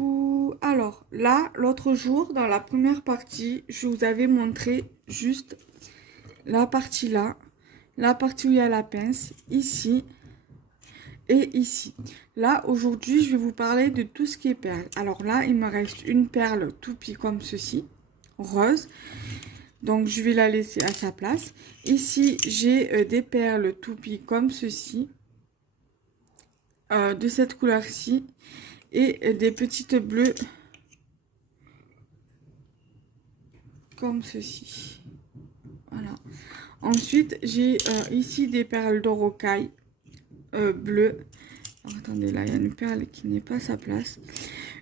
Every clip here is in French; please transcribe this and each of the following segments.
Coucou. Alors là, l'autre jour, dans la première partie, je vous avais montré juste la partie là, la partie où il y a la pince, ici et ici. Là, aujourd'hui, je vais vous parler de tout ce qui est perles. Alors là, il me reste une perle toupie comme ceci, rose. Donc, je vais la laisser à sa place. Ici, j'ai des perles toupies comme ceci, de cette couleur-ci. Et des petites bleues comme ceci. Voilà. Ensuite, j'ai ici des perles de rocaille bleues. Alors, attendez, là, il y a une perle qui n'est pas à sa place.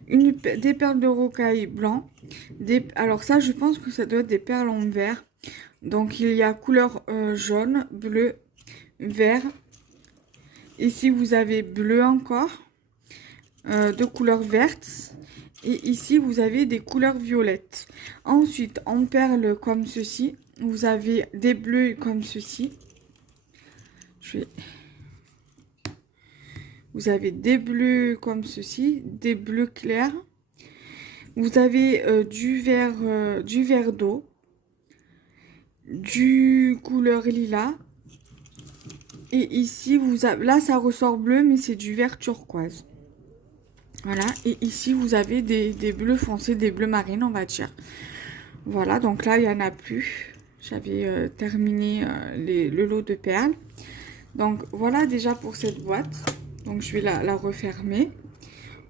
Des perles de rocaille blanc. Alors ça, je pense que ça doit être des perles en vert. Donc, il y a couleur jaune, bleu, vert. Ici, vous avez bleu encore. De couleur verte. Et ici, vous avez des couleurs violettes. Ensuite, en perles comme ceci, vous avez des bleus comme ceci. Vous avez des bleus comme ceci, des bleus clairs. Vous avez du vert d'eau, du couleur lilas. Et ici, là, ça ressort bleu, mais c'est du vert turquoise. Voilà, et ici vous avez des bleus foncés, des bleus marines on va dire. Voilà, donc là il n'y en a plus. J'avais terminé le lot de perles. Donc voilà déjà pour cette boîte. Donc je vais la refermer.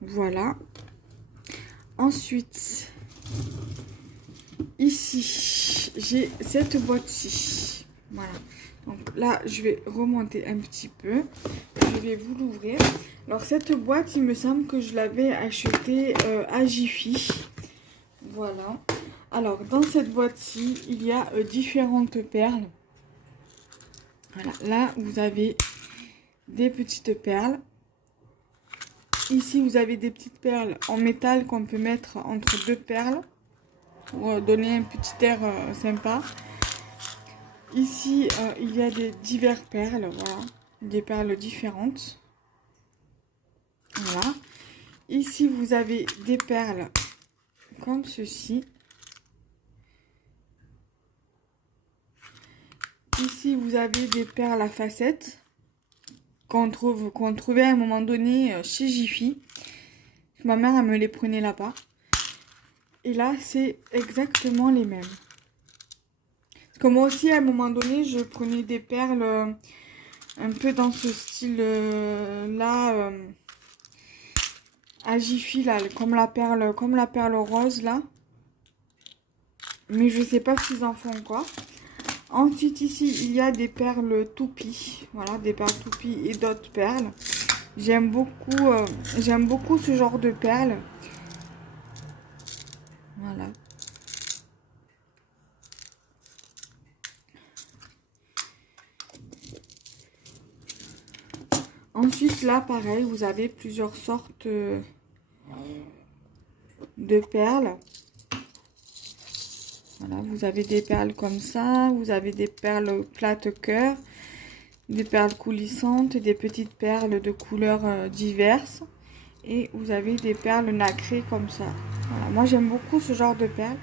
Voilà. Ensuite, ici, j'ai cette boîte-ci. Voilà. Donc là, je vais remonter un petit peu. Je vais vous l'ouvrir. Alors cette boîte, il me semble que je l'avais achetée à Jiffy. Voilà. Alors dans cette boîte-ci, il y a différentes perles. Voilà. Là, vous avez des petites perles. Ici, vous avez des petites perles en métal qu'on peut mettre entre deux perles pour donner un petit air sympa. Ici, il y a des diverses perles, voilà, des perles différentes. Voilà. Ici, vous avez des perles comme ceci. Ici, vous avez des perles à facettes qu'on trouvait à un moment donné chez Jiffy. Ma mère, elle me les prenait là-bas. Et là, c'est exactement les mêmes. Parce que moi aussi, à un moment donné, je prenais des perles un peu dans ce style-là. À Jiffy, là, comme la perle rose, là. Mais je sais pas s'ils en font encore. Ensuite, ici, il y a des perles toupies. Voilà, des perles toupies et d'autres perles. J'aime beaucoup ce genre de perles. Voilà. Ensuite, là, pareil, vous avez plusieurs sortes de perles. Voilà, vous avez des perles comme ça, vous avez des perles plates cœur, des perles coulissantes, des petites perles de couleurs diverses. Et vous avez des perles nacrées comme ça. Voilà, moi j'aime beaucoup ce genre de perles.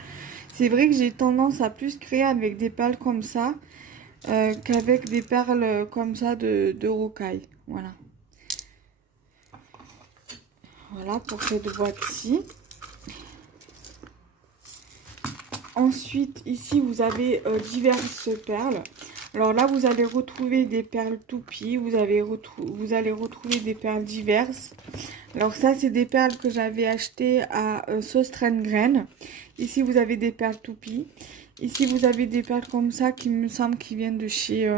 C'est vrai que j'ai tendance à plus créer avec des perles comme ça qu'avec des perles comme ça de rocaille. Voilà. Voilà pour cette boîte-ci. Ensuite, ici, vous avez diverses perles. Alors là, vous allez retrouver des perles toupies. Vous allez retrouver des perles diverses. Alors ça, c'est des perles que j'avais achetées à Sostrengren. Ici, vous avez des perles toupies. Ici, vous avez des perles comme ça qui me semble qui viennent de chez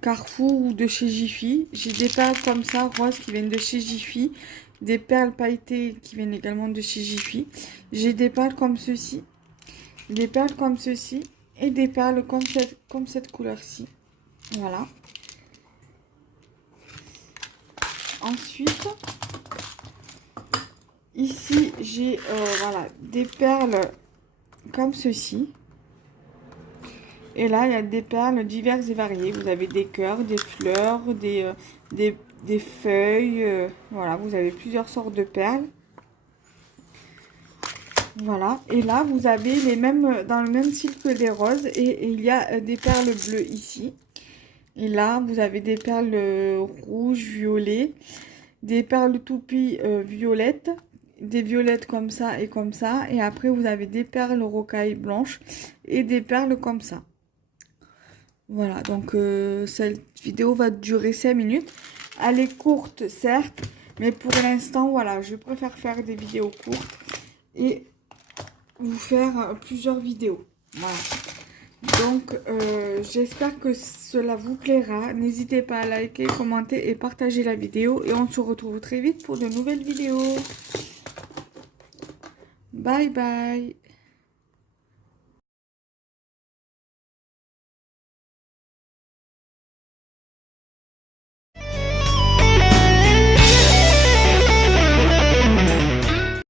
Carrefour ou de chez Jiffy. J'ai des perles comme ça, roses, qui viennent de chez Jiffy. Des perles pailletées qui viennent également de chez Jiffy. J'ai des perles comme ceci. Des perles comme ceci. Et des perles comme cette couleur-ci. Voilà. Ensuite, ici, j'ai voilà, des perles comme ceci. Et là, il y a des perles diverses et variées. Vous avez des cœurs, des fleurs, des des feuilles. Voilà, vous avez plusieurs sortes de perles. Voilà, et là vous avez les mêmes, dans le même style que des roses, et il y a des perles bleues ici. Et là vous avez des perles rouges, violets, des perles toupies violettes, des violettes comme ça, et après vous avez des perles rocailles blanches et des perles comme ça. Voilà, donc cette vidéo va durer 5 minutes. Elle est courte, certes, mais pour l'instant, voilà, je préfère faire des vidéos courtes et vous faire plusieurs vidéos. Voilà. Donc, j'espère que cela vous plaira. N'hésitez pas à liker, commenter et partager la vidéo. Et on se retrouve très vite pour de nouvelles vidéos. Bye bye.